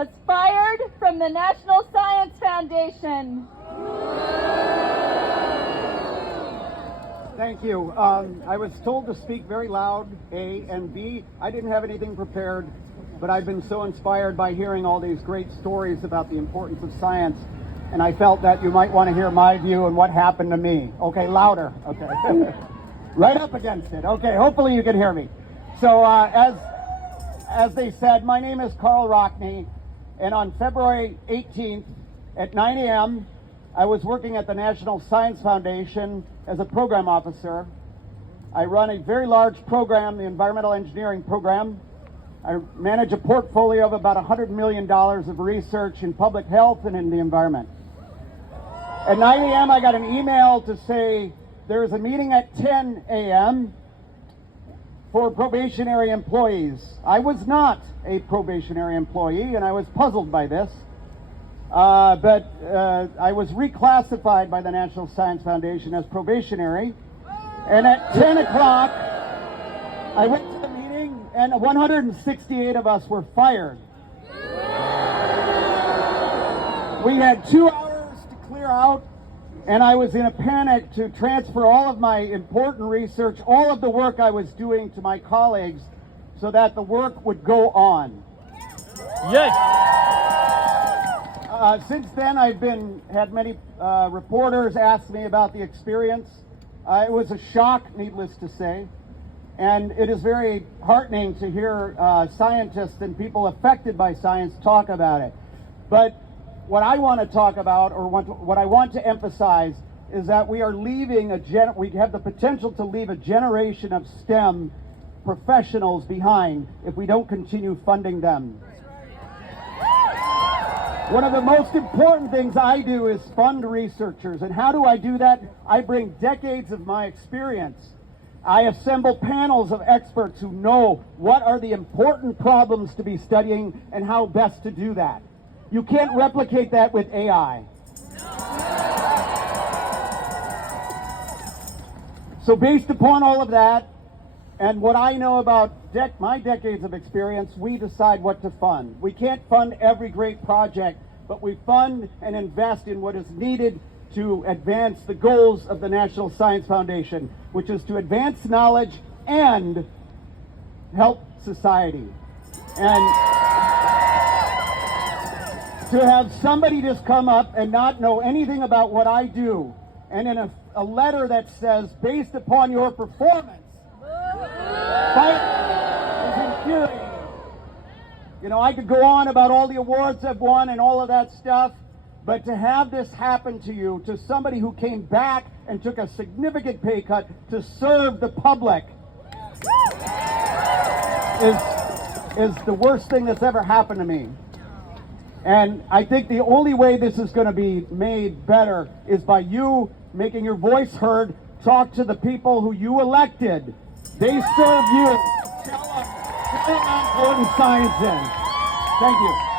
was fired from the National Science Foundation. Thank you. I was told to speak very loud, A, and B, I didn't have anything prepared, but I've been so inspired by hearing all these great stories about the importance of science, and I felt that you might want to hear my view and what happened to me. Okay, louder. Okay. Right up against it. Okay, hopefully you can hear me. So as they said, my name is Karl Rockne, and on February 18th at 9 a.m., I was working at the National Science Foundation as a program officer. I run a very large program, the environmental engineering program. I manage a portfolio of about $100 million of research in public health and in the environment. At 9 a.m., I got an email to say there's a meeting at 10 a.m. for probationary employees. I was not a probationary employee, and I was puzzled by this. But I was reclassified by the National Science Foundation as probationary. And at 10 o'clock, I went to the meeting, and 168 of us were fired. We had 2 hours to clear out, and I was in a panic to transfer all of my important research, all of the work I was doing to my colleagues, so that the work would go on. Yes. Since then, I've had many reporters ask me about the experience. It was a shock, needless to say, and it is very heartening to hear scientists and people affected by science talk about it. But what I want to talk about, or what I want to emphasize, is that we are leaving we have the potential to leave a generation of STEM professionals behind if we don't continue funding them. One of the most important things I do is fund researchers. And how do I do that? I bring decades of my experience. I assemble panels of experts who know what are the important problems to be studying and how best to do that. You can't replicate that with AI. So based upon all of that, and what I know about my decades of experience, we decide what to fund. We can't fund every great project, but we fund and invest in what is needed to advance the goals of the National Science Foundation, which is to advance knowledge and help society. And to have somebody just come up and not know anything about what I do, and in a letter that says, based upon your performance, fight is infuriating. You know, I could go on about all the awards I've won and all of that stuff, but to have this happen to you, to somebody who came back and took a significant pay cut to serve the public, is the worst thing that's ever happened to me. And I think the only way this is going to be made better is by you making your voice heard. Talk to the people who you elected. They serve you. Tell them how important science is. Thank you.